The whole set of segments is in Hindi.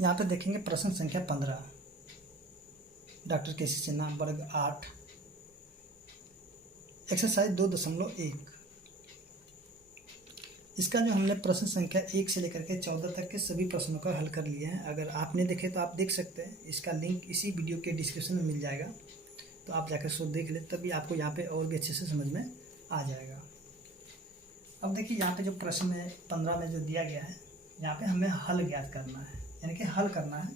यहाँ पे देखेंगे प्रश्न संख्या 15, डॉक्टर केसी सिन्हा, वर्ग 8, एक्सरसाइज 2.1। इसका जो हमने प्रश्न संख्या 1 से लेकर के 14 तक के सभी प्रश्नों का हल कर लिए हैं। अगर आपने देखे तो आप देख सकते हैं, इसका लिंक इसी वीडियो के डिस्क्रिप्शन में मिल जाएगा, तो आप जाकर सो देख ले, तभी आपको यहाँ पे और भी अच्छे से समझ में आ जाएगा। अब देखिए यहाँ पे जो प्रश्न 15 में जो दिया गया है, यहाँ पे हमें हल ज्ञात करना है, यानी कि हल करना है।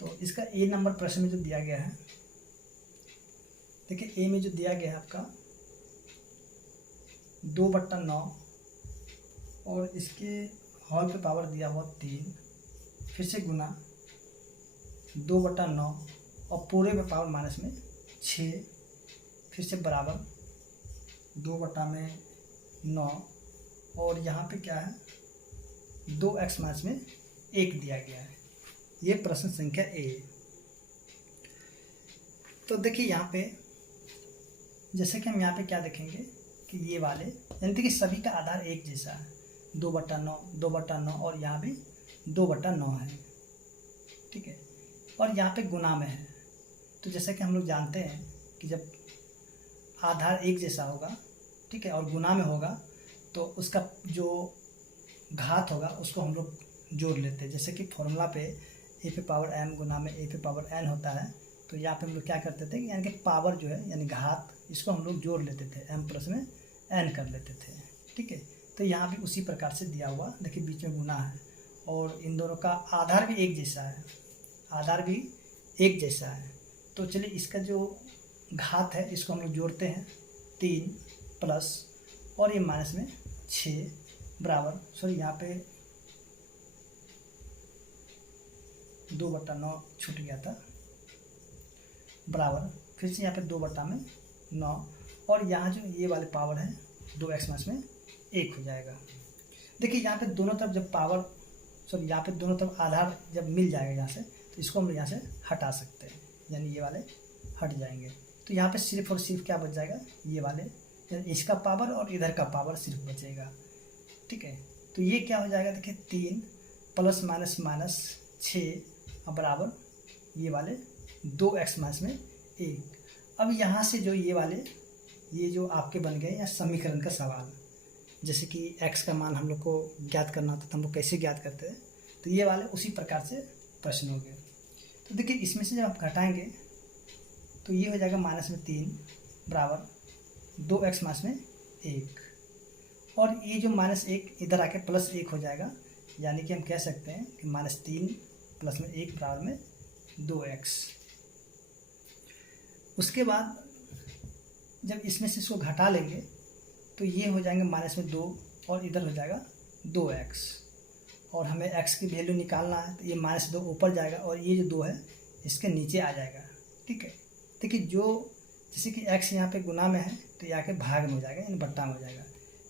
तो इसका ए नंबर प्रश्न में जो दिया गया है, देखिए ए में जो दिया गया है आपका 2/9 और इसके हॉल पे पावर दिया हुआ 3, फिर से गुना 2/9 और पूरे पे पावर माइनस में 6, फिर से बराबर 2/9 और यहाँ पे क्या है 2x माइनस में 1 दिया गया है। ये प्रश्न संख्या ए। तो देखिए यहाँ पे जैसे कि हम यहाँ पे क्या देखेंगे कि ये वाले यानी कि सभी का आधार एक जैसा है, 2/9 और यहाँ भी 2/9 है, ठीक है। और यहाँ पे गुना में है, तो जैसे कि हम लोग जानते हैं कि जब आधार एक जैसा होगा, ठीक है, और गुना में होगा तो उसका जो घात होगा उसको हम लोग जोड़ लेते हैं। जैसे कि फॉर्मूला पे ए पे पावर m गुना में ए पे पावर n होता है, तो यहाँ पे हम लोग क्या करते थे यानी कि पावर जो है यानी घात, इसको हम लोग जोड़ लेते थे, m प्लस में n कर लेते थे, ठीक है। तो यहाँ भी उसी प्रकार से दिया हुआ, देखिए बीच में गुना है और इन दोनों का आधार भी एक जैसा है, आधार भी एक जैसा है। तो चलिए इसका जो घात है इसको हम लोग जोड़ते हैं, 3 प्लस और ये माइनस में 6 बराबर, सॉरी यहाँ पे 2/9 छूट गया था, बराबर फिर से यहाँ पे 2/9 और यहाँ जो ये वाले पावर है 2x माइनस में 1 हो जाएगा। देखिए यहाँ पे दोनों तरफ जब पावर, सॉरी यहाँ पे दोनों तरफ आधार जब मिल जाएगा यहाँ से, तो इसको हम यहाँ से हटा सकते हैं, यानी ये वाले हट जाएंगे। तो यहाँ पे सिर्फ और सिर्फ क्या बच जाएगा, ये वाले, यानी इसका पावर और इधर का पावर सिर्फ बचेगा, ठीक है। तो ये क्या हो जाएगा, देखिए 3 प्लस माइनस माइनस 6 बराबर ये वाले 2x माइनस में 1। अब यहाँ से जो ये वाले, ये जो आपके बन गए या समीकरण का सवाल, जैसे कि x का मान हम लोग को ज्ञात करना होता था, हम लोग कैसे ज्ञात करते हैं, तो ये वाले उसी प्रकार से प्रश्न हो गए। तो देखिए इसमें से जब आप घटाएंगे तो ये हो जाएगा माइनस में 3 बराबर 2x माइनस में 1 और ये जो -1 इधर आके +1 हो जाएगा, यानी कि हम कह सकते हैं कि -3 प्लस में 1 बराबर में 2x। उसके बाद जब इसमें से इसको घटा लेंगे तो ये हो जाएंगे माइनस में 2 और इधर हो जाएगा 2x और हमें x की वैल्यू निकालना है, तो ये -2 ऊपर जाएगा और ये जो 2 है इसके नीचे आ जाएगा, ठीक है। देखिए जो जैसे कि x यहाँ पे गुना में है तो ये आके भाग में हो जाएगा, यानी बट्टा में हो जाएगा।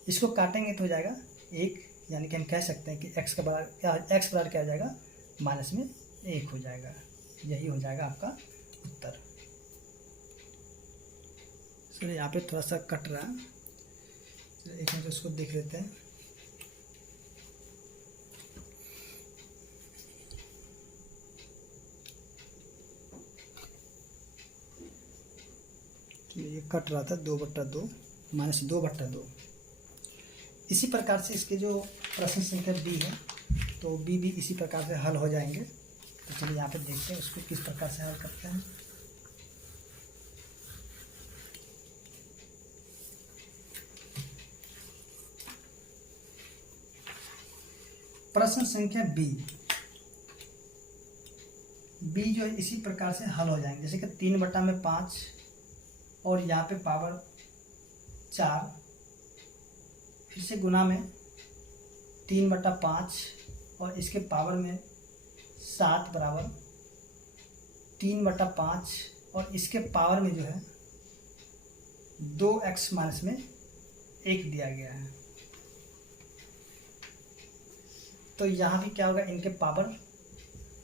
इसको काटेंगे तो हो जाएगा 1, यानी कि हम कह सकते हैं कि x का बराबर क्या, x बराबर क्या हो जाएगा माइनस में 1 हो जाएगा। यही हो जाएगा आपका उत्तर। सर यहाँ पे थोड़ा सा कट रहा है, एक मिनट उसको देख लेते हैं। ये कट रहा था 2/2 माइनस 2/2। इसी प्रकार से इसके जो प्रश्न संख्या बी है, तो बी भी इसी प्रकार से हल हो जाएंगे। तो चलिए यहाँ पे देखते हैं उसको किस प्रकार से हल करते हैं। प्रश्न संख्या बी जो है इसी प्रकार से हल हो जाएंगे, जैसे कि 3/5 और यहाँ पे पावर 4, फिर से गुना में 3/5 और इसके पावर में 7 बराबर 3/5 और इसके पावर में जो है 2x माइनस में 1 दिया गया है। तो यहाँ भी क्या होगा, इनके पावर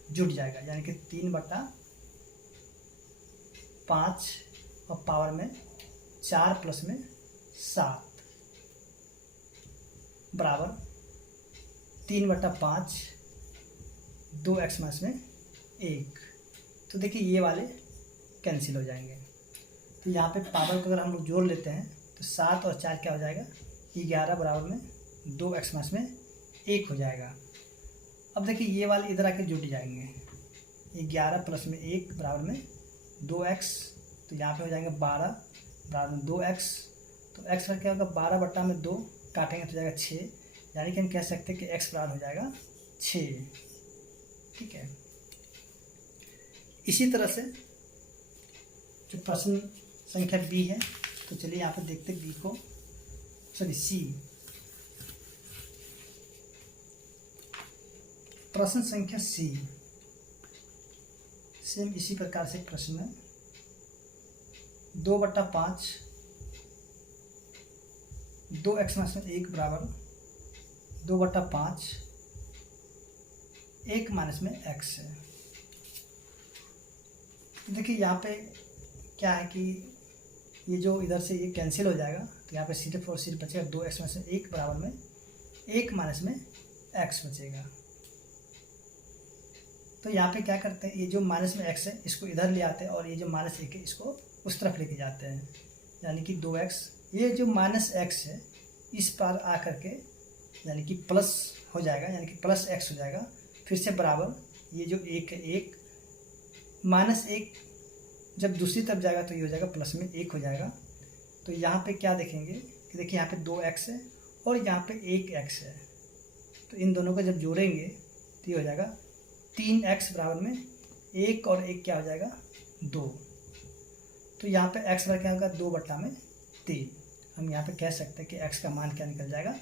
जुड़ जाएगा, यानी कि 3/5 और पावर में 4 प्लस में 7 बराबर 3/5 2x माइनस में 1। तो देखिए ये वाले कैंसिल हो जाएंगे। तो यहाँ पे पावर को अगर हम लोग जोड़ लेते हैं तो 7 और 4 क्या हो जाएगा, 11 बराबर में 2x माइनस में 1 हो जाएगा। अब देखिए ये वाले इधर आके जुट जाएंगे, 11 प्लस में 1 बराबर में 2x। तो यहाँ पे हो जाएंगे 12 बराबर में 2x। तो x पर क्या होगा, 12 बट्टा में 2 काटेंगे तो जाएगा 6, यानी कि हम कह सकते हैं कि x बराबर हो जाएगा 6। ठीक है। इसी तरह से जो प्रश्न संख्या बी है, तो चलिए यहाँ पे देखते हैं बी को, सॉरी सी। प्रश्न संख्या सी सेम इसी प्रकार से प्रश्न है। 2/5 2x माइनस में 1 बराबर 2/5 1 माइनस में x है। देखिए यहाँ पे क्या है कि ये जो इधर से ये कैंसिल हो जाएगा, तो यहाँ पे सिर्फ और सिर्फ बचेगा 2x माइनस में 1 बराबर में 1 माइनस में x बचेगा। तो यहाँ पे क्या करते हैं, ये जो माइनस में x है इसको इधर ले आते हैं और ये जो माइनस 1 है इसको उस तरफ लेके जाते हैं, यानी कि 2x, ये जो माइनस x है इस पार आ करके यानी कि प्लस हो जाएगा, यानी कि प्लस x हो जाएगा। फिर से बराबर ये जो 1 है 1 माइनस 1 जब दूसरी तरफ जाएगा तो ये हो जाएगा प्लस में 1 हो जाएगा। तो यहाँ पे क्या देखेंगे कि देखिए यहाँ पे 2x है और यहाँ पे 1x है, तो इन दोनों को जब जोड़ेंगे तो ये हो जाएगा 3x बराबर में 1 और 1 क्या हो जाएगा 2। तो यहाँ पे x बराबर क्या होगा 2/3। हम यहाँ पे कह सकते हैं कि x का मान क्या निकल जाएगा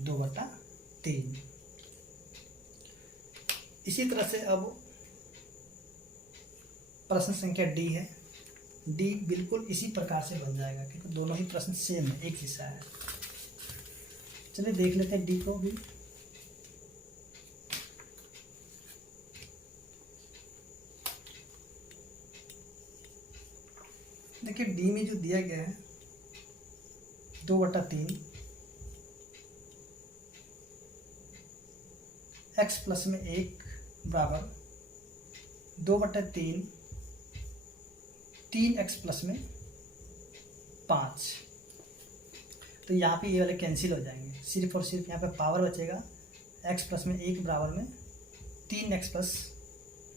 2/3। इसी तरह से अब प्रश्न संख्या डी है। डी बिल्कुल इसी प्रकार से बन जाएगा क्योंकि दोनों ही प्रश्न सेम है, एक जैसा है। चलिए देख लेते हैं डी को भी। देखिए डी में जो दिया गया है 2/3 x प्लस में 1 बराबर 2/3 3x प्लस में 5। तो यहाँ पे ये वाले कैंसिल हो जाएंगे, सिर्फ और सिर्फ यहाँ पे पावर बचेगा x प्लस में 1 बराबर में 3x प्लस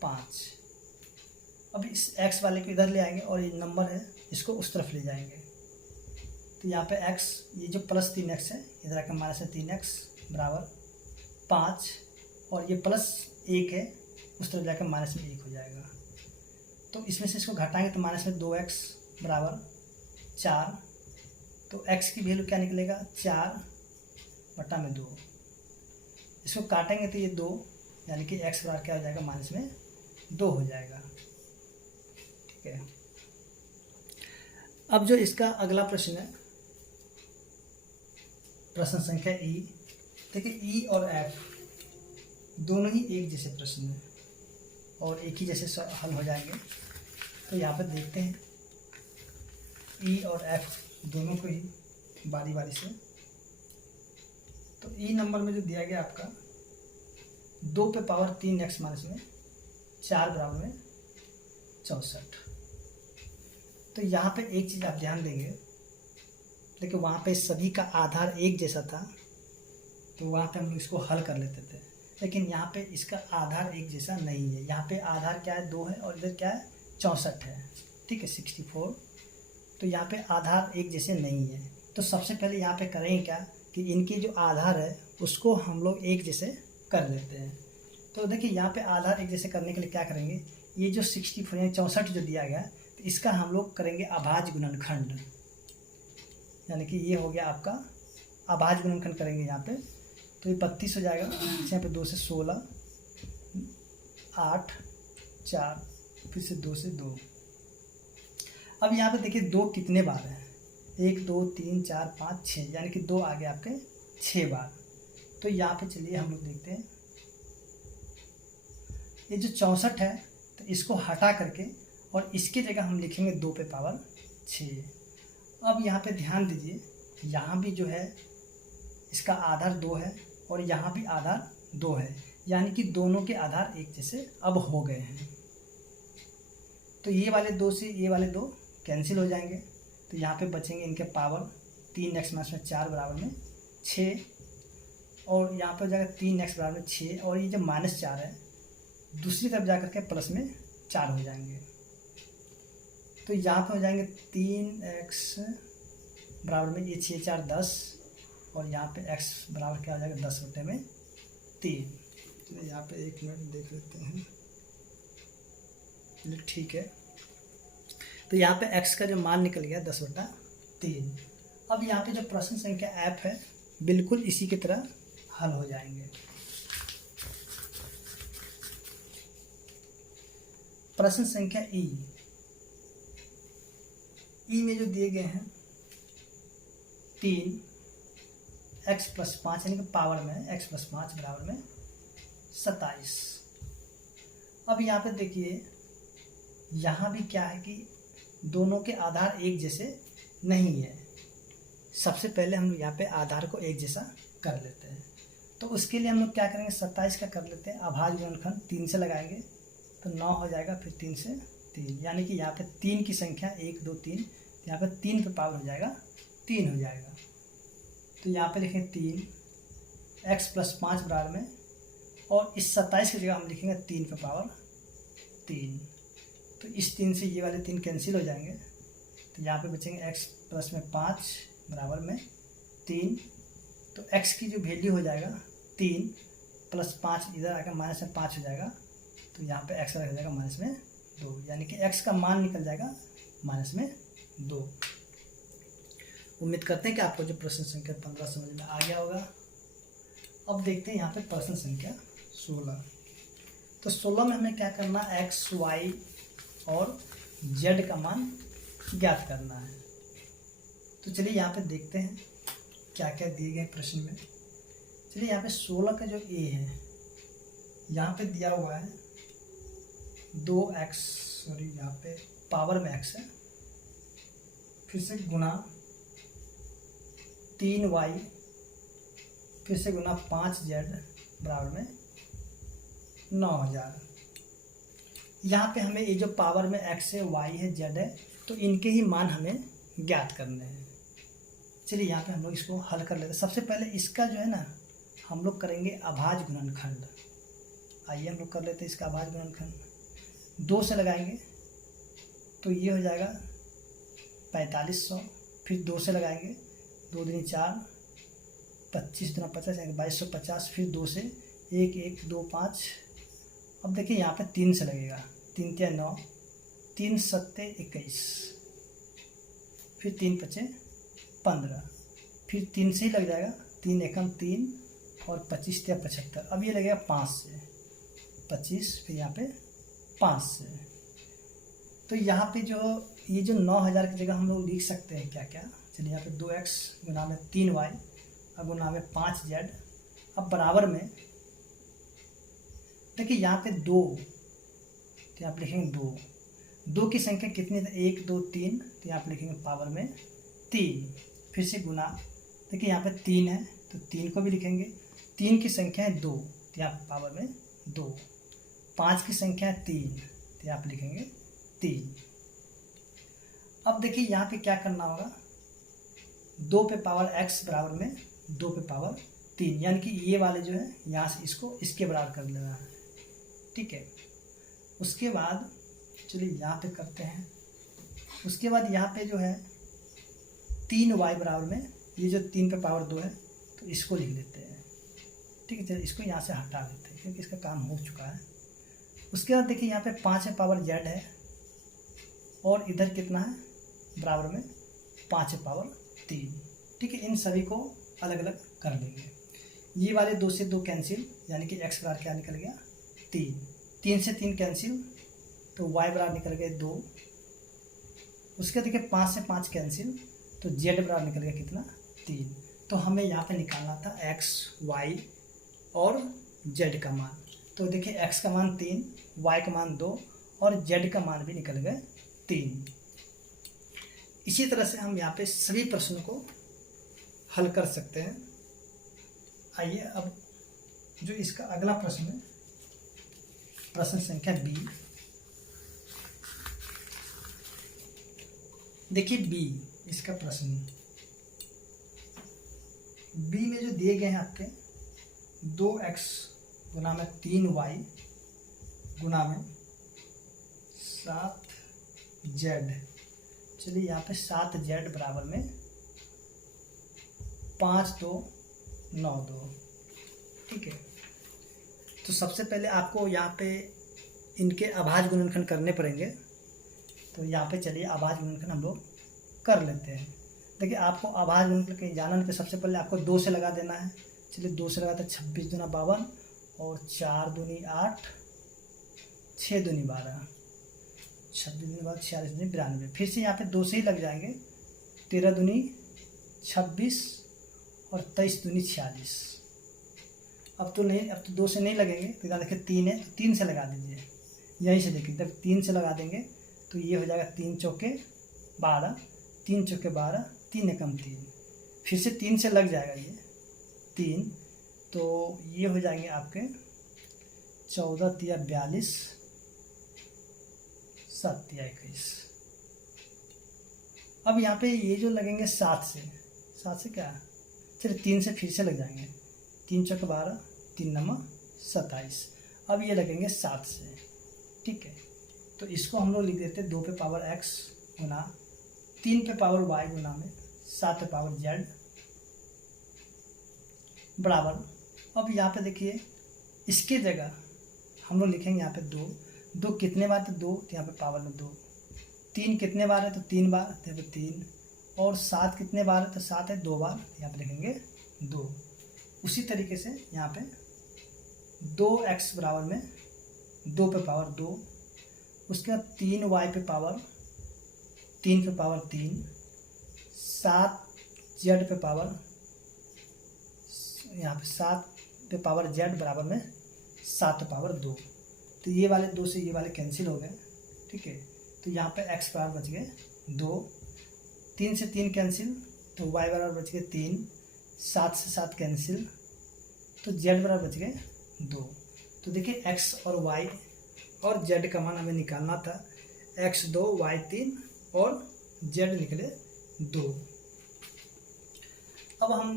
5। अब इस x वाले को इधर ले आएंगे और ये नंबर है इसको उस तरफ ले जाएंगे। तो यहाँ पे x, ये जो प्लस 3x है इधर आकर माइनस में 3x बराबर 5 और ये प्लस 1 है उस तरफ जाकर माइनस में 1 हो जाएगा। तो इसमें से इसको घटाएंगे तो माइनस में 2x बराबर 4। तो x की वैल्यू क्या निकलेगा 4/2। इसको काटेंगे तो ये 2, यानी कि x बराबर क्या हो जाएगा माइनस में 2 हो जाएगा। ठीक है। अब जो इसका अगला प्रश्न है प्रश्न संख्या ई। देखिए ई और एफ दोनों ही एक जैसे प्रश्न हैं और एक ही जैसे हल हो जाएंगे। तो यहाँ पर देखते हैं ई और एफ दोनों को ही बारी बारी से। तो ई नंबर में जो दिया गया आपका 2 पे पावर 3x माइनस में 4 बराबर में 64। तो यहाँ पे एक चीज़ आप ध्यान देंगे, देखिए वहाँ पे सभी का आधार एक जैसा था तो वहाँ पे हम लोग इसको हल कर लेते थे, लेकिन यहाँ पे इसका आधार एक जैसा नहीं है। यहाँ पे आधार क्या है 2 है और इधर क्या है 64 है। ठीक है 64। तो यहाँ पे आधार एक जैसे नहीं है। तो सबसे पहले यहाँ पे करेंगे क्या कि इनके जो आधार है उसको हम लोग एक जैसे कर लेते हैं। तो देखिए यहाँ पे आधार एक जैसे करने के लिए क्या करेंगे, ये जो 64 यानी 64 जो दिया गया तो इसका हम लोग करेंगे अभाज्य गुणनखंड, यानी कि ये हो गया आपका अभाज्य गुणनखंड करेंगे यहाँ पे। तो ये 32 हो जाएगा, यहाँ पे 2 से 16 8 4 फिर से 2 से 2। अब यहाँ पे देखिए 2 कितने बार है, 1 2 3 4 5 6, यानी कि 2 आ गए आपके 6 बार। तो यहाँ पे चलिए हम लोग देखते हैं ये जो 64 है तो इसको हटा करके और इसकी जगह हम लिखेंगे 2 पे पावर 6। अब यहाँ पे ध्यान दीजिए, यहाँ भी जो है इसका आधार 2 है और यहाँ भी आधार 2 है, यानी कि दोनों के आधार एक जैसे अब हो गए हैं। तो ये वाले दो से ये वाले दो कैंसिल हो जाएंगे, तो यहाँ पे बचेंगे इनके पावर 3x माइनस में 4 बराबर में 6, और यहाँ पर हो जाएगा 3x बराबर में 6, और ये जो -4 है दूसरी तरफ जा करके प्लस में 4 हो जाएंगे। तो यहाँ पे हो जाएंगे 3x बराबर में ये 6 4 10, और यहाँ पे x बराबर क्या हो जाएगा 10/3। तो यहाँ पे 1 मिनट देख लेते हैं। चलिए ठीक है, तो यहाँ पे x का जो मान निकल गया 10/3। अब यहाँ पे जो प्रश्न संख्या F है बिल्कुल इसी की तरह हल हो जाएंगे। प्रश्न संख्या ई में जो दिए गए हैं 3x + 5 यानी कि पावर में x + 5 बराबर में 27। अब यहाँ पे देखिए, यहाँ भी क्या है कि दोनों के आधार एक जैसे नहीं है। सबसे पहले हम यहाँ पे आधार को एक जैसा कर लेते हैं। तो उसके लिए हम लोग क्या करेंगे, 27 का कर लेते हैं, अभाज्य गुणनखंड 3 से लगाएंगे तो 9 हो जाएगा, फिर 3 से 3, यानी कि यहाँ पे 3 की संख्या 1 2 3, यहाँ पे 3 पे पावर हो जाएगा 3 हो जाएगा। तो यहाँ पे लिखेंगे 3x + 5 बराबर में, और इस 27 की जगह हम लिखेंगे 3 पे पावर 3। तो इस 3 से ये वाले 3 कैंसिल हो जाएंगे, तो यहाँ पे बचेंगे x + में 5 बराबर में 3। तो x की जो वैल्यू हो जाएगा 3 + 5 इधर आकर -5 हो जाएगा, तो यहाँ पे x रख जाएगा -2, यानी कि x का मान निकल जाएगा -2। उम्मीद करते हैं कि आपको जो प्रश्न संख्या 15 समझ में आ गया होगा। अब देखते हैं यहाँ पे प्रश्न संख्या 16। तो 16 में हमें क्या करना है, x, y और z का मान ज्ञात करना है। तो चलिए यहाँ पे देखते हैं क्या क्या दिए गए प्रश्न में। चलिए यहाँ पे 16 का जो a है, यहाँ पे दिया हुआ है 2x, सॉरी यहाँ पे पावर में x है, फिर से गुना 3y, फिर से गुना 5z बराबर में 9000। यहाँ पे हमें ये जो पावर में x है, y है, z है, तो इनके ही मान हमें ज्ञात करने हैं। चलिए यहाँ पे हम लोग इसको हल कर लेते हैं। सबसे पहले इसका जो है ना, हम लोग करेंगे अभाज्य गुणनखंड। आइए हम लोग कर लेते हैं इसका अभाज्य गुणनखंड। 2 से लगाएंगे तो ये हो जाएगा 4500, फिर 2 से लगाएंगे 2 दूनी 4, 25 दूना 50 यानी 2250, फिर 2 से 1 1 2 5। अब देखिए यहाँ पे 3 से लगेगा, 3 × 9, 3 × 7 21, फिर 3 × 5 15, फिर 3 से ही लग जाएगा, 3 × 1 3 और 25 × 75। अब ये लगेगा 5 से 25, फिर यहाँ पे 5 से। तो यहाँ पे जो ये जो 9000 की जगह हम लोग लिख सकते हैं क्या क्या। चलिए यहाँ पे 2x गुना में 3y और गुना में 5z। अब बराबर में देखिए यहाँ पे 2, तो यहाँ पे लिखेंगे 2 की संख्या कितनी है, 1 2 3, तो यहाँ पे लिखेंगे पावर में 3, फिर से गुना। देखिए यहाँ पे 3 है तो 3 को भी लिखेंगे, 3 की संख्या है 2, तो यहाँ पावर में 2, 5 की संख्या है 3, तो यहाँ पे लिखेंगे 3। अब देखिए यहाँ पे क्या करना होगा, 2 पे पावर x बराबर में 2 पे पावर 3, यानी कि ये वाले जो है यहाँ से इसको इसके बराबर कर लेना है। ठीक है, उसके बाद चलिए यहाँ पे करते हैं। उसके बाद यहाँ पे जो है 3y बराबर में ये जो 3 पे पावर 2 है तो इसको लिख देते हैं। ठीक है, चलिए इसको यहाँ से हटा देते हैं क्योंकि इसका काम हो चुका है। उसके बाद देखिए यहाँ पे 5 है पावर z है, और इधर कितना है बराबर में 5 है पावर 3। ठीक है, इन सभी को अलग अलग कर लेंगे। ये वाले 2 से 2 कैंसिल, यानी कि x बराबर क्या निकल गया 3, 3 से 3 कैंसिल, तो y बराबर निकल गए 2। उसके देखिए 5 से 5 कैंसिल, तो z बराबर निकल गया कितना 3। तो हमें यहाँ पे निकालना था x, y और z का मान। तो देखिए x का मान 3, y का मान 2 और z का मान भी निकल गए 3। इसी तरह से हम यहाँ पे सभी प्रश्नों को हल कर सकते हैं। आइए अब जो इसका अगला प्रश्न है, प्रश्न संख्या बी। देखिए बी इसका प्रश्न, बी में जो दिए गए हैं आपके 2x गुना में 3y गुना में 7z। चलिए यहाँ पे 7z बराबर में 5 2 9 2। ठीक है, तो सबसे पहले आपको यहाँ पे इनके अभाज्य गुणनखंड करने पड़ेंगे। तो यहाँ पे चलिए अभाज्य गुणनखंड हम लोग कर लेते हैं। देखिए आपको अभाज्य गुणनखंड के जानने के सबसे पहले आपको 2 से लगा देना है। चलिए 2 से लगाते हैं, 26 दूना 52 और 4 दूनी 8, 6 दूनी 12, 26 दूनी 12, 46 दूनी 92। फिर से यहाँ पे 2 से ही लग जाएंगे, 13 दूनी 26 और 23 दूनी 46। अब तो नहीं, अब तो 2 से नहीं लगेंगे, तो यहाँ देखिए 3 है तो 3 से लगा दीजिए। यहीं से देखिए जब 3 से लगा देंगे तो ये हो जाएगा 3 चौके 12, 3 चौके 12, 3 एकम 3। फिर से 3 से लग जाएगा ये 3, तो ये हो जाएंगे आपके 14 तिया 42, 7 तिया 21। अब यहाँ पे ये जो लगेंगे 7 से क्या, चलिए 3 से फिर से लग जाएंगे, 3 चौके 12, 3 नम 27। अब ये लगेंगे 7 से। ठीक है, तो इसको हम लोग लिख देते हैं 2 पे पावर x गुना 3 पे पावर y गुना में 7 पे पावर z बराबर। अब यहाँ पे देखिए इसके जगह हम लोग लिखेंगे यहाँ पे 2 कितने बार, तो 2 तो यहाँ पे पावर में 2, 3 कितने बार है तो 3 बार, तो यहाँ पे 3, और 7 कितने बार है तो 7 है 2 बार, तो यहाँ पे लिखेंगे 2। उसी तरीके से यहाँ पे 2x बराबर में 2 पे पावर 2, उसके बाद 3y पे पावर 3 पे पावर 3, 7z पे पावर, यहाँ पे 7 पे पावर z बराबर में 7 पे पावर 2। तो ये वाले 2 से ये वाले कैंसिल हो गए। ठीक है, तो यहाँ पे x बराबर बच गए 2, 3 से 3 कैंसिल, तो y बराबर बच गए 3, 7 से 7 कैंसिल, तो z बराबर बच गए 2। तो देखिए x और y और z का मान हमें निकालना था, x 2 y 3 और z निकले 2। अब हम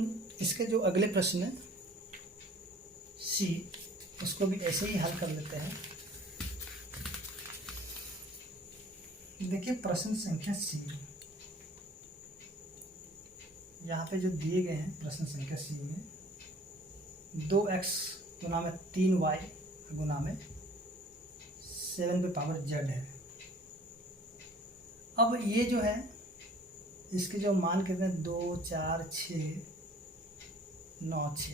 इसके जो अगले प्रश्न है C, उसको भी ऐसे ही हल कर लेते हैं। देखिए प्रश्न संख्या C, यहाँ पे जो दिए गए हैं प्रश्न संख्या C में 2x गुना में 3y गुना में 7 पे पावर z है। अब ये जो है इसके जो मान कितने 2 4 6 9 6,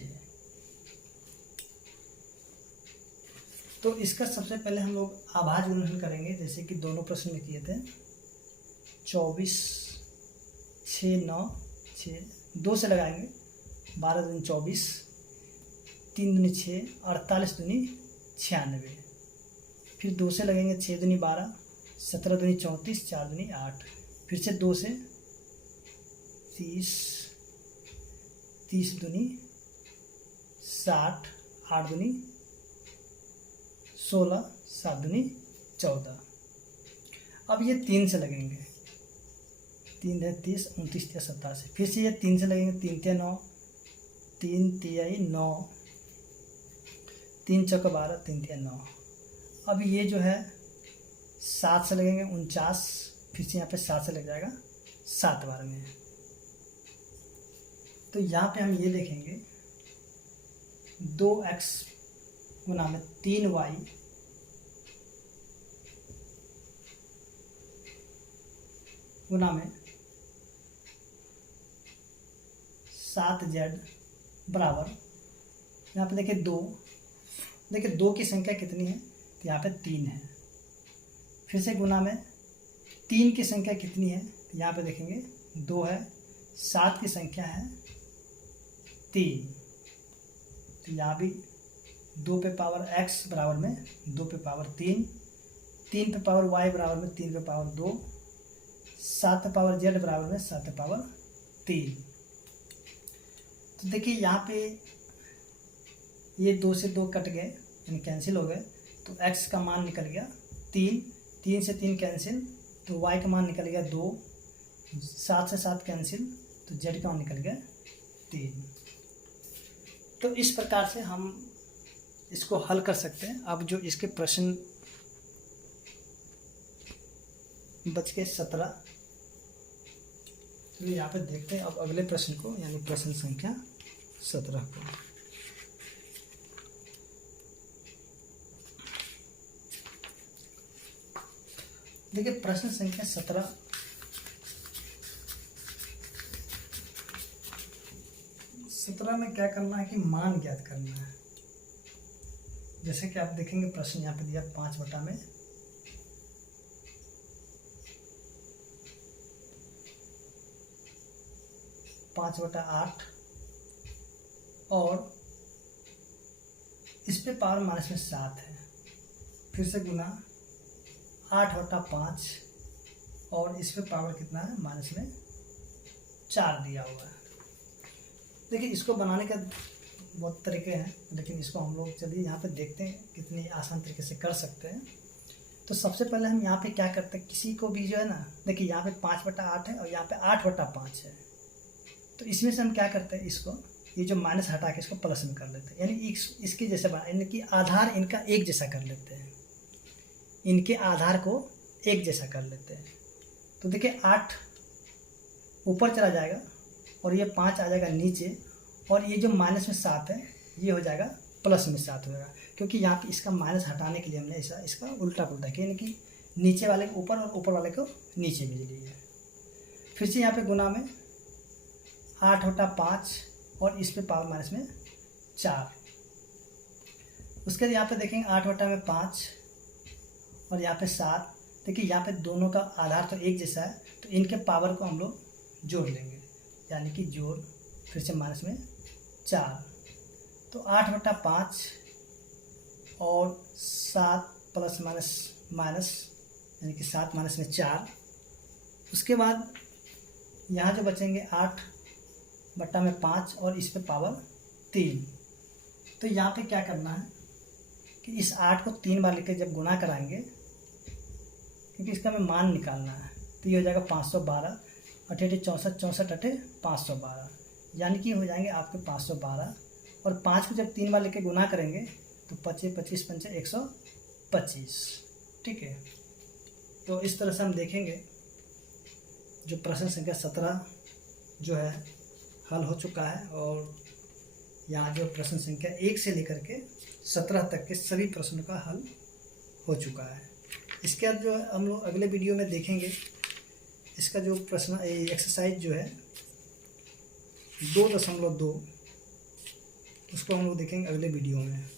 तो इसका सबसे पहले हम लोग अभाज्य गुणनखंड करेंगे, जैसे कि दोनों प्रश्न में किए थे। 24 6 9 6, 2 से लगाएंगे, 12 दूनी 24, 3 दूनी 6, 48 दूनी 96। फिर 2 से लगेंगे, 6 दूनी 12, 17 दूनी 34, 4 दूनी 8। फिर से 2 से 30, 30 दूनी 60, 8 दूनी 16, 7 दूनी 14। अब ये 3 से लगेंगे, 3 है 30, 29 या 87। फिर से ये 3 से लगेंगे, 3 तिया 9, 3 तियाई 9, 3 चौका 12, 3 तिया 9। अब ये जो है 7 से लगेंगे 49, फिर से यहाँ पे 7 से लग जाएगा 7 बार में। तो यहाँ पे हम ये देखेंगे 2x गुना में 3y गुना में 7z बराबर, यहाँ पे देखिए 2, देखिए 2 की संख्या कितनी है तो यहाँ पे 3 है। फिर से गुना में 3 की संख्या कितनी है तो यहाँ पे देखेंगे 2 है, 7 की संख्या है 3, तो यहाँ भी 2 पे पावर x बराबर में 2 पे पावर 3, 3 पे पावर y बराबर में 3 पे पावर 2, 7 पे पावर z बराबर में 7 पे पावर 3। तो देखिए यहाँ पे ये 2 से 2 कट गए यानी कैंसिल हो गए, तो x का मान निकल गया 3, 3 से 3 कैंसिल, तो y का मान निकल गया 2, 7 से 7 कैंसिल, तो z का मान निकल गया 3। तो इस प्रकार से हम इसको हल कर सकते हैं। अब जो इसके प्रश्न बच के 17, तो यहाँ पे देखते हैं अब अगले प्रश्न को, यानी प्रश्न संख्या 17 को। देखिए प्रश्न संख्या 17 में क्या करना है कि मान ज्ञात करना है। जैसे कि आप देखेंगे प्रश्न यहाँ पे दिया 5 बटा में 5/8 और इस पे पावर माइनस में 7 है, फिर से गुना 8/5 और इस पे पावर कितना है माइनस में 4 दिया हुआ है। देखिए इसको बनाने का बहुत तरीके हैं, लेकिन इसको हम लोग चलिए यहाँ पे देखते हैं कितनी आसान तरीके से कर सकते हैं। तो सबसे पहले हम यहाँ पे क्या करते हैं, किसी को भी जो है ना, देखिए यहाँ पे 5/8 है और यहाँ पे 8/5 है, तो इसमें से हम क्या करते हैं, इसको ये जो माइनस हटा के इसको प्लस में कर लेते हैं, यानी इसके जैसे इनकी आधार इनका एक जैसा कर लेते हैं, इनके आधार को एक जैसा कर लेते हैं। तो देखिए 8 ऊपर चला जाएगा और ये 5 आ जाएगा नीचे, और ये जो माइनस में 7 है ये हो जाएगा प्लस में 7 हो जाएगा, क्योंकि यहाँ पे इसका माइनस हटाने के लिए हमने ऐसा इसका उल्टा पुल्टा किया, यानी कि नीचे वाले को ऊपर और ऊपर वाले को नीचे भेज लिए। फिर से यहाँ पे गुना में 8/5 और इस पे पावर माइनस में 4। उसके बाद यहाँ पे देखेंगे 8/5 और यहाँ पे 7। देखिए यहाँ पे दोनों का आधार तो एक जैसा है, तो इनके पावर को हम लोग जोड़ लेंगे, यानी कि जोड़ फिर से माइनस में 4, तो 8/5 और 7 प्लस माइनस माइनस यानी कि 7 माइनस में 4। उसके बाद यहाँ जो बचेंगे 8/5 और इस पे पावर 3। तो यहाँ पे क्या करना है कि इस 8 को 3 बार लेकर जब गुना कराएंगे, क्योंकि इसका हमें मान निकालना है, तो ये हो जाएगा 512, 8 64 64 8 512, यानी कि हो जाएंगे आपके 512। और 5 को जब 3 बार लेके गुना करेंगे तो 25 25 5 125। ठीक है, तो इस तरह से हम देखेंगे जो प्रश्न संख्या 17 जो है हल हो चुका है, और यहाँ जो प्रश्न संख्या 1 से लेकर के 17 तक के सभी प्रश्नों का हल हो चुका है। इसके बाद जो हम लोग अगले वीडियो में देखेंगे, इसका जो प्रश्न एक्सरसाइज जो है 2.2 उसको हम लोग देखेंगे अगले वीडियो में।